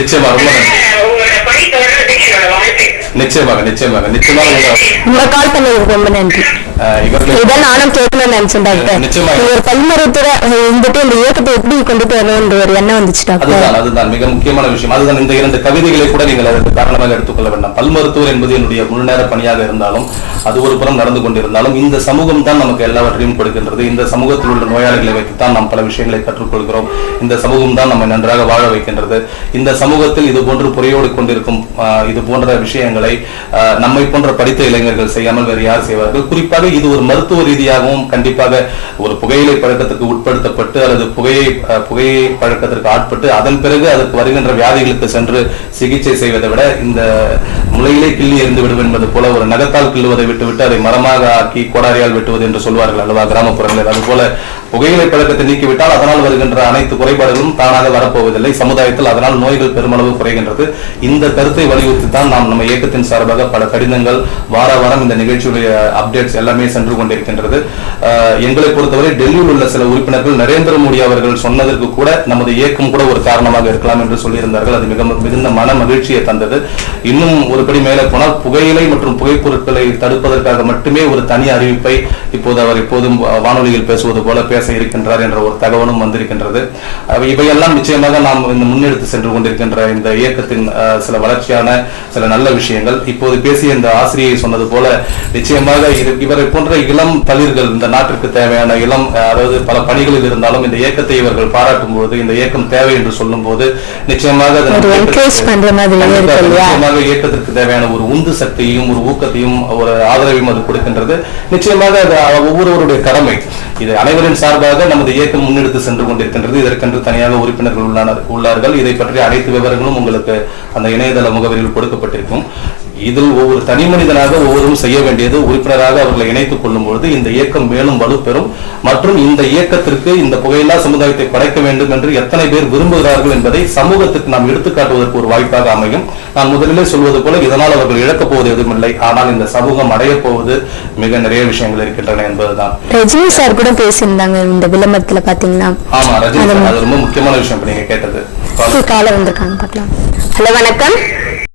நிச்சயமா ரொம்ப நிச்சயமாக நிச்சயமாக நிச்சயமாக உங்க கால் பண்ணதுக்கு ரொம்ப நன்றி. இதான் நானும் கேட்கணும்னு நினைச்சேன் டாக்டர். ஒரு பல் மருத்துவரை வந்துட்டு இந்த இயக்கத்தை எப்படி கொண்டுட்டு வரணும்ன்ற ஒரு எண்ணம் வந்துச்சு டாக்டர். அதுதான் மிக முக்கியமான விஷயம். அதுதான் இந்த 2 கவிதைகளை கூட நீங்கள் அதற்கு காரணமாக எடுத்துக்கொள்ள வேண்டாம். பல் மருத்துவர் என்பது என்னுடைய முழு நேர பணியாக இருந்தாலும் அது ஒரு புறம் நடந்து கொண்டிருந்தாலும் இந்த சமூகம் தான் நமக்கு எல்லாவற்றையும் கொடுக்கின்றது. இந்த சமூகத்தில் உள்ள நோயாளிகளை வைத்துத்தான் நாம் பல விஷயங்களை கற்றுக்கொள்கிறோம். இந்த சமூகம் தான் நம்மை நன்றாக வாழ வைக்கின்றது. இந்த சமூகத்தில் இது போன்று புறையோடு கொண்டிருக்கும் இது போன்ற விஷயங்களை நம்மை போன்ற படித்த இளைஞர்கள் செய்யாமல் வேறு யார் செய்வார்கள்? குறிப்பாக இது ஒரு மருத்துவ ரீதியாகவும் கண்டிப்பாக ஒரு புகையிலை பழக்கத்துக்கு உட்படுத்தப்பட்டு அல்லது புகையை பழக்கத்திற்கு ஆட்பட்டு அதன் பிறகு அதற்கு வருகின்ற வியாதிகளுக்கு சென்று சிகிச்சை செய்வதை விட இந்த முளையிலே கிள்ளி எறிந்து விடும் என்பது போல ஒரு நகத்தால் கிள்ளுவதை விட்டுவிட்டு அதை மரமாக ஆக்கி கோடாரியால் வெட்டுவது என்று சொல்வார்கள் அல்லவா கிராமப்புறங்களில். அதுபோல புகையிலை பழக்கத்தை நீக்கிவிட்டால் அதனால் வருகின்ற அனைத்து குறைபாடுகளும் தானாக வரப்போவதில்லை. சமுதாயத்தில் அதனால் நோய்கள் பெருமளவு குறைகின்றது. இந்த கருத்தை வலியுறுத்தித்தான் நாம் நம்ம இயக்கத்தின் சார்பாக பல கடிதங்கள் வாரம் இந்த நிகழ்ச்சியுடைய அப்டேட்ஸ் எல்லாமே சென்று கொண்டிருக்கின்றது. எங்களை பொறுத்தவரை டெல்லியில் உள்ள சில உறுப்பினர்கள் நரேந்திர மோடி அவர்கள் சொன்னதற்கு கூட நமது இயக்கம் கூட ஒரு காரணமாக இருக்கலாம் என்று சொல்லியிருந்தார்கள். அது மிகுந்த மன மகிழ்ச்சியை தந்தது. இன்னும் ஒருபடி மேலே போனால் புகையிலை மற்றும் புகைப்பொருட்களை தடுப்பதற்காக மட்டுமே ஒரு தனி அறிவிப்பை இப்போது அவர் எப்போதும் வானொலியில் பேசுவது போல பேச இருக்கின்றார் என்ற ஒரு தகவலும் வந்திருக்கின்றது. இவையெல்லாம் நிச்சயமாக நாம் இந்த முன்னெடுத்து சென்று கொண்டிருக்கின்ற இந்த இயக்கத்தின் சில வளர்ச்சியான சில நல்ல விஷயங்கள். இப்போது பேசிய இந்த ஆசிரியை சொன்னது போல நிச்சயமாக இவரை போன்ற இளம் தளிர்கள் இந்த நாட்டிற்கு தேவையான இளம் அதாவது பல பணிகளில் இருந்தாலும் இந்த இயக்கத்தை இவர்கள் பாராட்டும் போது இந்த இயக்கம் தேவை என்று சொல்லும் போது நிச்சயமாக இயக்கத்திற்கு தேவையான ஒரு உந்து சக்தியையும் ஒரு ஊக்கத்தையும் ஒரு ஆதரவையும் அது கொடுக்கின்றது. நிச்சயமாக அது ஒவ்வொருவருடைய கடமை. இது அனைவரின் சார்பாக நமது இயக்கம் முன்னெடுத்து சென்று கொண்டிருக்கின்றது. இதற்கென்று தனியாக உறுப்பினர்கள் உள்ளார்கள். இதை பற்றி அனைத்து விவரங்களும் உங்களுக்கு அந்த இணையதள முகவரியில் கொடுக்கப்பட்டிருக்கும். இதில் ஒவ்வொரு தனி மனிதனாக ஒவ்வொருவரும் செய்ய வேண்டியது உறுப்பினராக அவர்களை இணைத்துக் கொள்ளும் பொழுது இந்த இயக்கம் மேலும் வலுப்பெறும். மற்றும் இந்த இயக்கத்திற்கு இந்த புகையில்லா சமுதாயத்தை படைக்க வேண்டும் என்று எத்தனை பேர் விரும்புகிறார்கள் என்பதை சமூகத்துக்கு நாம் எடுத்துக்காட்டுவதற்கு ஒரு வாய்ப்பாக அமையும். நான் முதலிலே சொல்வது போல இதனால் அவர்கள் இழக்கப் போவது எதுவும் இல்லை. ஆனால் இந்த சமூகம் அடைய போவது மிக நிறைய விஷயங்கள் இருக்கின்றன என்பதுதான். ரஜினி சார் கூட பேசியிருந்தாங்க இந்த விளம்பரத்துல பாத்தீங்கன்னா. ஆமா ரஜினி சார் அது ரொம்ப முக்கியமான விஷயம் நீங்க கேட்டது. காலை வந்திருக்காங்க பார்க்கலாம். ஹலோ வணக்கம்.